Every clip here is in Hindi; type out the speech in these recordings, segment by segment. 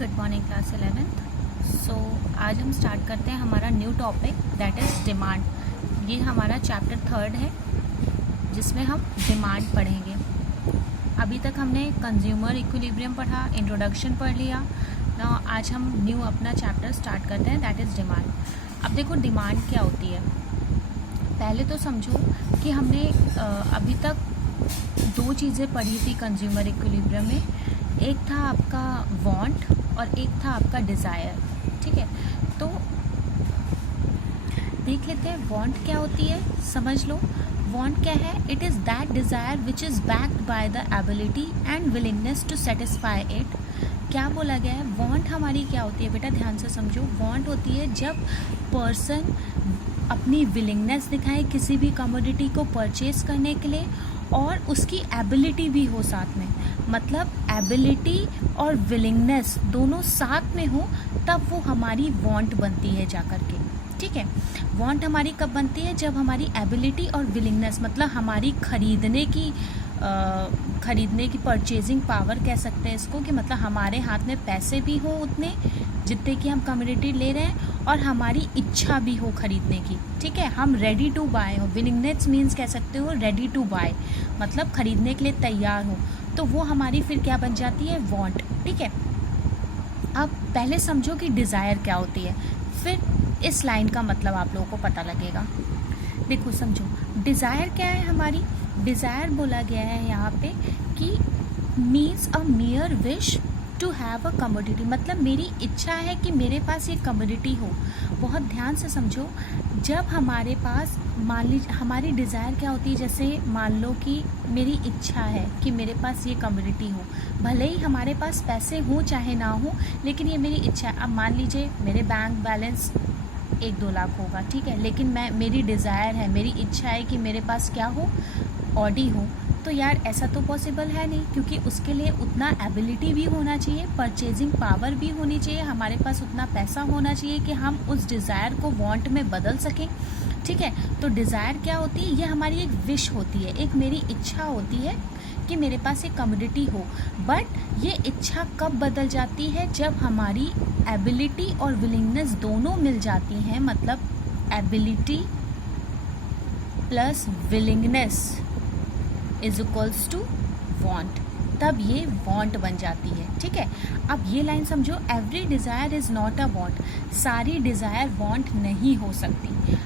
Good morning class 11th। सो आज हम स्टार्ट करते हैं हमारा new topic that is demand. ये हमारा चैप्टर 3 है जिसमें हम डिमांड पढ़ेंगे। अभी तक हमने कंज्यूमर इक्विलिब्रियम पढ़ा, इंट्रोडक्शन पढ़ लिया। ना आज हम न्यू अपना चैप्टर स्टार्ट करते हैं दैट इज़ डिमांड। अब देखो डिमांड क्या होती है। पहले तो समझो कि हमने अभी तक दो चीज़ें पढ़ी थी कंज्यूमर इक्विलिब्रियम में। एक था आपका वांट और एक था आपका डिज़ायर। ठीक है, तो देख लेते हैं वांट क्या होती है। समझ लो वांट क्या है। It is that desire which is backed by the ability and willingness to satisfy it. क्या बोला गया है, वांट हमारी क्या होती है बेटा, ध्यान से समझो। वांट होती है जब पर्सन अपनी विलिंगनेस दिखाए किसी भी कमोडिटी को परचेज करने के लिए और उसकी एबिलिटी भी हो साथ में। मतलब एबिलिटी और विलिंगनेस दोनों साथ में हो तब वो हमारी वांट बनती है जा कर के। ठीक है, वांट हमारी कब बनती है, जब हमारी एबिलिटी और विलिंगनेस मतलब हमारी खरीदने की परचेजिंग पावर कह सकते हैं इसको, कि मतलब हमारे हाथ में पैसे भी हो उतने जितने कि हम कमोडिटी ले रहे हैं और हमारी इच्छा भी हो खरीदने की। ठीक है, हम रेडी टू बाय हो। विलिंगनेस मीन्स कह सकते हो रेडी टू बाय, मतलब खरीदने के लिए तैयार हो, तो वो हमारी फिर क्या बन जाती है, वांट। ठीक है, अब पहले समझो कि डिज़ायर क्या होती है, फिर इस लाइन का मतलब आप लोगों को पता लगेगा। देखो समझो डिज़ायर क्या है हमारी। डिज़ायर बोला गया है यहाँ पे कि means a mere wish to have a commodity, मतलब मेरी इच्छा है कि मेरे पास ये कमोडिटी हो। बहुत ध्यान से समझो, जब हमारे पास मान लीजिए हमारी डिज़ायर क्या होती है, जैसे मान लो कि मेरी इच्छा है कि मेरे पास ये कमोडिटी हो, भले ही हमारे पास पैसे हो चाहे ना हो, लेकिन ये मेरी इच्छा है। अब मान लीजिए मेरे बैंक बैलेंस 1-2 लाख होगा, ठीक है, लेकिन मेरी डिज़ायर है, मेरी इच्छा है कि मेरे पास क्या हो, ऑडी हो। तो यार ऐसा तो पॉसिबल है नहीं, क्योंकि उसके लिए उतना एबिलिटी भी होना चाहिए, परचेजिंग पावर भी होनी चाहिए, हमारे पास उतना पैसा होना चाहिए कि हम उस डिज़ायर को वांट में बदल सकें। ठीक है, तो डिज़ायर क्या होती है, ये हमारी एक विश होती है, एक मेरी इच्छा होती है कि मेरे पास एक कमोडिटी हो। बट ये इच्छा कब बदल जाती है, जब हमारी एबिलिटी और विलिंगनेस दोनों मिल जाती हैं, मतलब ability plus willingness is equals to want, तब ये वांट बन जाती है। ठीक है, अब ये लाइन समझो, every desire is not a want. सारी डिज़ायर वांट नहीं हो सकती।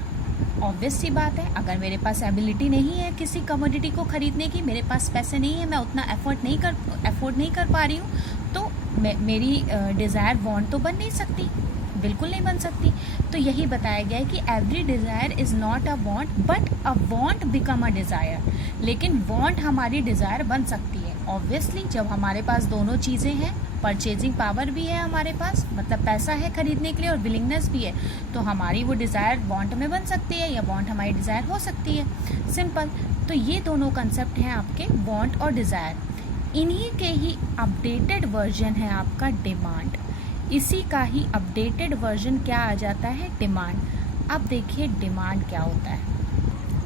ऑब्वियस सी बात है, अगर मेरे पास एबिलिटी नहीं है किसी कमोडिटी को खरीदने की, मेरे पास पैसे नहीं है, मैं उतना अफोर्ड नहीं कर पा रही हूँ, तो मेरी डिज़ायर वांट तो बन नहीं सकती, बिल्कुल नहीं बन सकती। तो यही बताया गया है कि every desire is not a want but a want become a desire. लेकिन वांट हमारी डिज़ायर बन सकती है ऑब्वियसली, जब हमारे पास दोनों चीज़ें हैं, परचेजिंग पावर भी है हमारे पास, मतलब पैसा है खरीदने के लिए, और विलिंगनेस भी है, तो हमारी वो डिज़ायर वांट में बन सकती है या वांट हमारी डिज़ायर हो सकती है। सिंपल। तो ये दोनों कंसेप्ट हैं आपके, वांट और डिज़ायर। इन्हीं के ही अपडेटेड वर्जन है आपका डिमांड। इसी का ही अपडेटेड वर्जन क्या आ जाता है, डिमांड। अब देखिए डिमांड क्या होता है,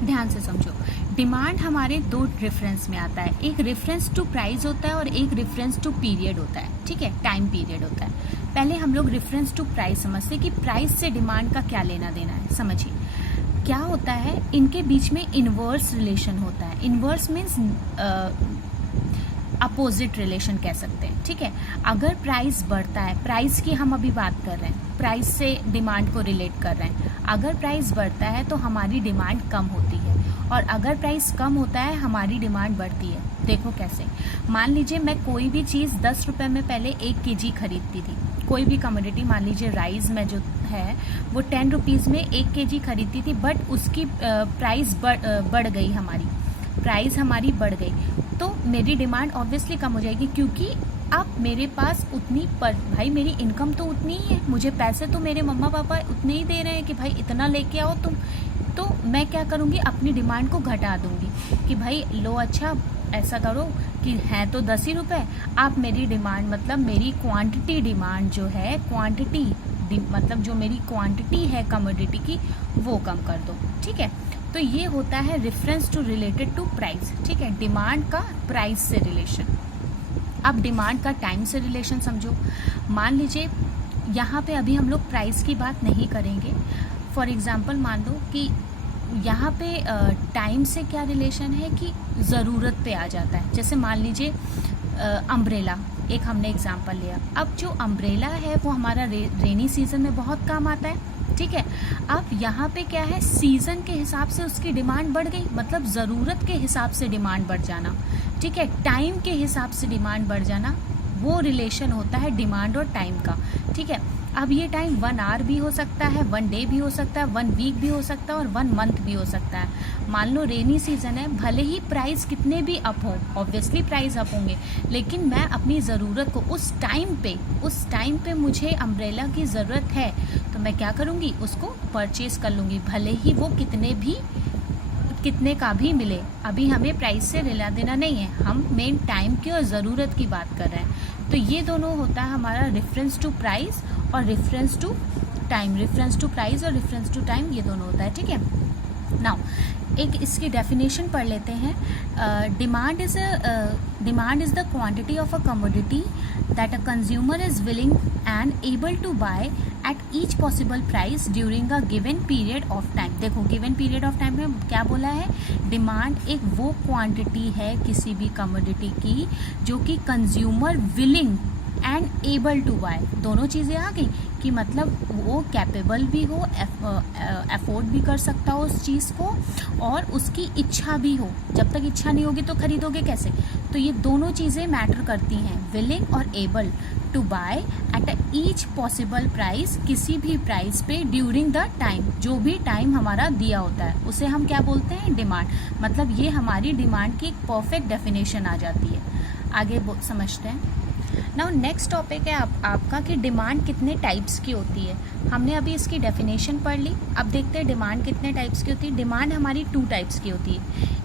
ध्यान से समझो। डिमांड हमारे दो रेफरेंस में आता है, एक रेफरेंस टू प्राइस होता है और एक रेफरेंस टू पीरियड होता है। ठीक है, टाइम पीरियड होता है। पहले हम लोग रेफरेंस टू प्राइस समझते हैं कि प्राइस से डिमांड का क्या लेना देना है। समझिए क्या होता है, इनके बीच में इनवर्स रिलेशन होता है। इनवर्स मीन्स अपोजिट रिलेशन कह सकते हैं। ठीक है, अगर प्राइस बढ़ता है, प्राइस की हम अभी बात कर रहे हैं, प्राइस से डिमांड को रिलेट कर रहे हैं। अगर प्राइस बढ़ता है तो हमारी डिमांड कम होती है, और अगर प्राइस कम होता है हमारी डिमांड बढ़ती है। देखो कैसे, मान लीजिए मैं कोई भी चीज़ 10 रुपये में पहले 1 kg खरीदती थी, कोई भी कमोडिटी, मान लीजिए राइस में जो है वो 10 रुपीज़ में 1 kg खरीदती थी, बट उसकी प्राइस बढ़ गई, हमारी प्राइस हमारी बढ़ गई, तो मेरी डिमांड ऑब्वियसली कम हो जाएगी, क्योंकि अब मेरे पास उतनी भाई मेरी इनकम तो उतनी ही है, मुझे पैसे तो मेरे मम्मा पापा उतने ही दे रहे हैं कि भाई इतना लेके आओ तुम, तो मैं क्या करूँगी, अपनी डिमांड को घटा दूँगी कि भाई लो, अच्छा ऐसा करो कि है तो 10 ही रुपये, आप मेरी डिमांड मतलब मेरी क्वांटिटी डिमांड जो है, क्वांटिटी मतलब जो मेरी क्वांटिटी है कमोडिटी की वो कम कर दो। ठीक है, तो ये होता है reference to related to price. ठीक है, डिमांड का प्राइस से रिलेशन। अब डिमांड का टाइम से रिलेशन समझो। मान लीजिए यहाँ पे अभी हम लोग प्राइस की बात नहीं करेंगे। फॉर एग्ज़ाम्पल मान लो कि यहाँ पे टाइम से क्या रिलेशन है कि ज़रूरत पे आ जाता है। जैसे मान लीजिए अम्ब्रेला, एक हमने एग्जांपल लिया। अब जो अम्ब्रेला है वो हमारा रेनी सीज़न में बहुत काम आता है, ठीक है। अब यहाँ पे क्या है, सीज़न के हिसाब से उसकी डिमांड बढ़ गई, मतलब ज़रूरत के हिसाब से डिमांड बढ़ जाना, ठीक है। टाइम के हिसाब से डिमांड बढ़ जाना, वो रिलेशन होता है डिमांड और टाइम का, ठीक है। अब ये टाइम 1 आवर भी हो सकता है, 1 डे भी हो सकता है, 1 वीक भी हो सकता है और 1 मंथ भी हो सकता है। मान लो रेनी सीजन है, भले ही प्राइस कितने भी अप हो, ऑब्वियसली प्राइस अप होंगे, लेकिन मैं अपनी ज़रूरत को उस टाइम पे मुझे अम्ब्रेला की ज़रूरत है, तो मैं क्या करूँगी, उसको परचेज कर लूँगी, भले ही वो कितने का भी मिले। अभी हमें प्राइस से लेना देना नहीं है, हम मेन टाइम की और ज़रूरत की बात कर रहे हैं। तो ये दोनों होता है हमारा रेफरेंस टू प्राइस और reference to time. Reference to price और रेफरेंस टू टाइम ये दोनों होता है, ठीक है। नाउ एक इसकी डेफिनेशन पढ़ लेते हैं। Demand is the quantity of a commodity that a consumer is willing and able to buy at each possible price during a given period of time. देखो गिवन पीरियड ऑफ टाइम में क्या बोला है, डिमांड एक वो क्वांटिटी है किसी भी कमोडिटी की जो कि consumer willing and able to buy, दोनों चीज़ें आ गई कि मतलब वो कैपेबल भी हो, अफोर्ड भी कर सकता हो उस चीज़ को, और उसकी इच्छा भी हो। जब तक इच्छा नहीं होगी तो खरीदोगे कैसे। तो ये दोनों चीज़ें मैटर करती हैं, विलिंग और able to buy at each possible price, किसी भी प्राइस पे ड्यूरिंग द टाइम, जो भी टाइम हमारा दिया होता है उसे हम क्या बोलते हैं, डिमांड। मतलब ये हमारी डिमांड की एक परफेक्ट डेफिनेशन आ जाती है। आगे समझते हैं। नाउ नेक्स्ट टॉपिक है आपका कि डिमांड कितने टाइप्स की होती है। हमने अभी इसकी डेफिनेशन पढ़ ली, अब देखते हैं डिमांड कितने टाइप्स की होती है। डिमांड हमारी 2 टाइप्स की होती है,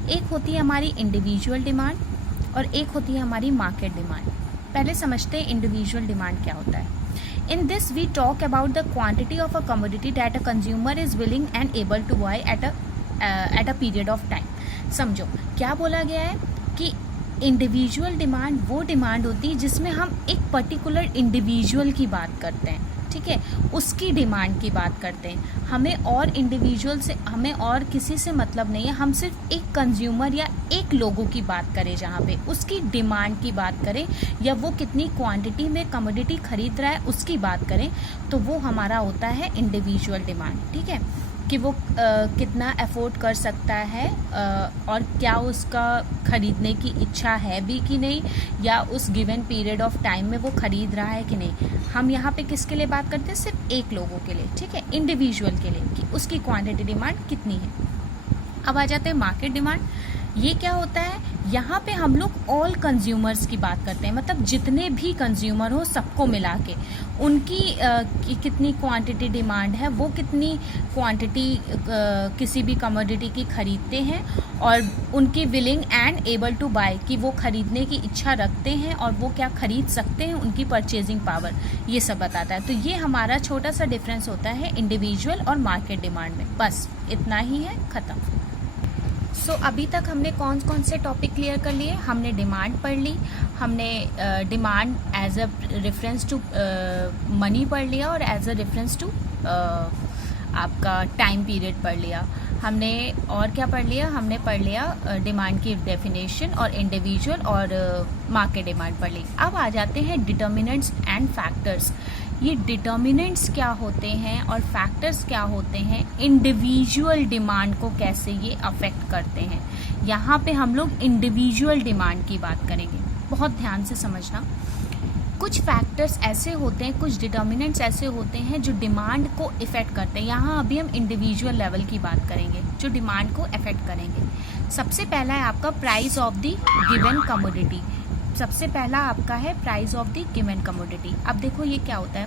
एक होती है हमारी इंडिविजुअल डिमांड और एक होती है हमारी मार्केट डिमांड। पहले समझते हैं इंडिविजुअल डिमांड क्या होता है। In this we talk about the quantity of a commodity that a consumer is willing and able to buy at a period of time. समझो क्या बोला गया है कि इंडिविजुअल डिमांड वो डिमांड होती है जिसमें हम एक पर्टिकुलर इंडिविजुअल की बात करते हैं, ठीक है, उसकी डिमांड की बात करते हैं। हमें और इंडिविजुअल से, हमें और किसी से मतलब नहीं है, हम सिर्फ एक कंज्यूमर या एक लोगों की बात करें, जहाँ पे उसकी डिमांड की बात करें या वो कितनी क्वांटिटी में कमोडिटी खरीद रहा है उसकी बात करें, तो वो हमारा होता है इंडिविजुअल डिमांड, ठीक है। कि वो कितना अफोर्ड कर सकता है और क्या उसका खरीदने की इच्छा है भी कि नहीं, या उस गिवन पीरियड ऑफ टाइम में वो खरीद रहा है कि नहीं। हम यहाँ पे किसके लिए बात करते हैं, सिर्फ एक लोगों के लिए, ठीक है, इंडिविजुअल के लिए, कि उसकी क्वांटिटी डिमांड कितनी है। अब आ जाते हैं मार्केट डिमांड। ये क्या होता है, यहाँ पे हम लोग ऑल कंज्यूमर्स की बात करते हैं, मतलब जितने भी कंज्यूमर हो सबको मिला के उनकी कितनी क्वांटिटी डिमांड है, वो कितनी क्वांटिटी किसी भी कमोडिटी की खरीदते हैं और उनकी willing and able to buy, कि वो खरीदने की इच्छा रखते हैं और वो क्या खरीद सकते हैं, उनकी परचेजिंग पावर, ये सब बताता है। तो ये हमारा छोटा सा डिफरेंस होता है इंडिविजुअल और मार्केट डिमांड में। बस इतना ही है, ख़त्म। सो अभी तक हमने कौन कौन से टॉपिक क्लियर कर लिए। हमने डिमांड पढ़ ली, हमने demand as a reference to money पढ़ लिया और एज अ रेफरेंस टू आपका टाइम पीरियड पढ़ लिया। हमने और क्या पढ़ लिया, हमने पढ़ लिया डिमांड की डेफिनेशन और इंडिविजुअल और मार्केट डिमांड पढ़ ली। अब आ जाते हैं डिटर्मिनेंट्स एंड फैक्टर्स। ये डिटर्मिनेंट्स क्या होते हैं और फैक्टर्स क्या होते हैं, इंडिविजुअल डिमांड को कैसे ये अफेक्ट करते हैं। यहाँ पे हम लोग इंडिविजुअल डिमांड की बात करेंगे, बहुत ध्यान से समझना। कुछ फैक्टर्स ऐसे होते हैं, कुछ डिटर्मिनेंट्स ऐसे होते हैं जो डिमांड को इफेक्ट करते हैं। यहाँ अभी हम इंडिविजुअल लेवल की बात करेंगे जो डिमांड को इफेक्ट करेंगे। सबसे पहला है आपका price of the given commodity. सबसे पहला आपका है price of the given commodity. अब देखो ये क्या होता है,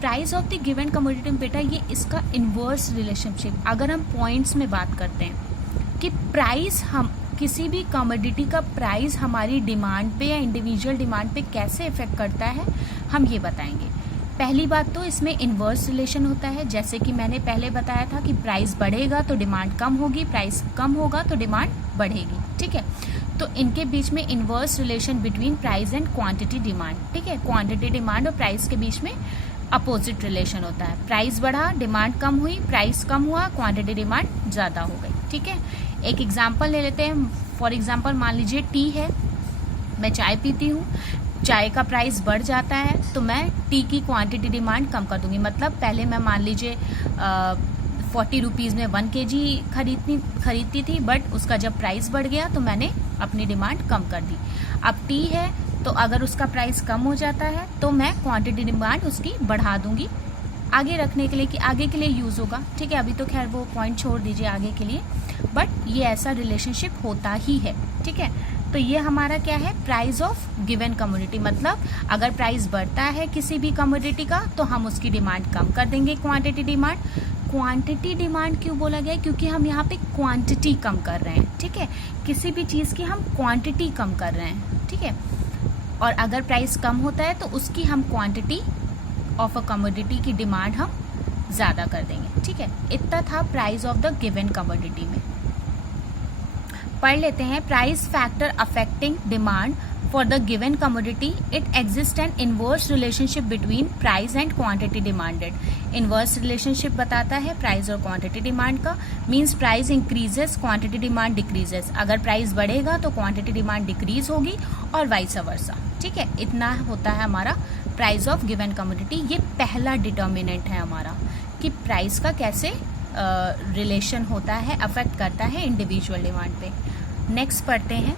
price of the given commodity में बेटा ये इसका इन्वर्स रिलेशनशिप, अगर हम पॉइंट्स में बात करते हैं कि प्राइस, हम किसी भी कमोडिटी का प्राइस हमारी डिमांड पे या इंडिविजुअल डिमांड पे कैसे इफेक्ट करता है, हम ये बताएंगे। पहली बात तो इसमें इन्वर्स रिलेशन होता है, जैसे कि मैंने पहले बताया था कि प्राइस बढ़ेगा तो डिमांड कम होगी, प्राइस कम होगा तो डिमांड बढ़ेगी, ठीक है। तो इनके बीच में inverse relation between price and quantity demand, ठीक है। क्वांटिटी डिमांड और प्राइस के बीच में अपोजिट रिलेशन होता है। प्राइस बढ़ा, डिमांड कम हुई, प्राइस कम हुआ, क्वांटिटी डिमांड ज़्यादा हो गई, ठीक है। एक एग्जांपल ले लेते हैं। फॉर एग्जांपल मान लीजिए टी है, मैं चाय पीती हूँ, चाय का प्राइस बढ़ जाता है तो मैं टी की क्वांटिटी डिमांड कम कर दूंगी। मतलब पहले मैं मान लीजिए 40 रुपीज़ में 1 kg खरीदती थी, बट उसका जब प्राइस बढ़ गया तो मैंने अपनी डिमांड कम कर दी। अब टी है तो अगर उसका प्राइस कम हो जाता है तो मैं क्वांटिटी डिमांड उसकी बढ़ा दूंगी आगे रखने के लिए कि आगे के लिए यूज़ होगा, ठीक है। अभी तो खैर वो पॉइंट छोड़ दीजिए आगे के लिए, बट ये ऐसा रिलेशनशिप होता ही है, ठीक है। तो ये हमारा क्या है, प्राइस ऑफ गिवन कमोडिटी। मतलब अगर प्राइस बढ़ता है किसी भी कमोडिटी का तो हम उसकी डिमांड कम कर देंगे, क्वांटिटी डिमांड। क्वांटिटी डिमांड क्यों बोला गया, क्योंकि हम यहाँ पे क्वांटिटी कम कर रहे हैं, ठीक है। किसी भी चीज़ की हम क्वांटिटी कम कर रहे हैं, ठीक है। और अगर प्राइस कम होता है तो उसकी हम क्वांटिटी ऑफ अ कमोडिटी की डिमांड हम ज़्यादा कर देंगे, ठीक है। इतना था price of the given commodity में। पढ़ लेते हैं price factor affecting demand for the given commodity. It exist N inverse relationship between price and quantity demanded. Inverse relationship बताता है प्राइस और क्वांटिटी डिमांड का। Means price increases, quantity demand decreases. अगर प्राइस बढ़ेगा तो क्वांटिटी डिमांड डिक्रीज होगी और वाइस वर्सा, ठीक है। इतना होता है हमारा प्राइस ऑफ गिवन कमोडिटी। ये पहला डिटर्मिनेंट है हमारा कि प्राइस का कैसे रिलेशन होता है, अफेक्ट करता है इंडिविजुअल डिमांड पे। नेक्स्ट पढ़ते हैं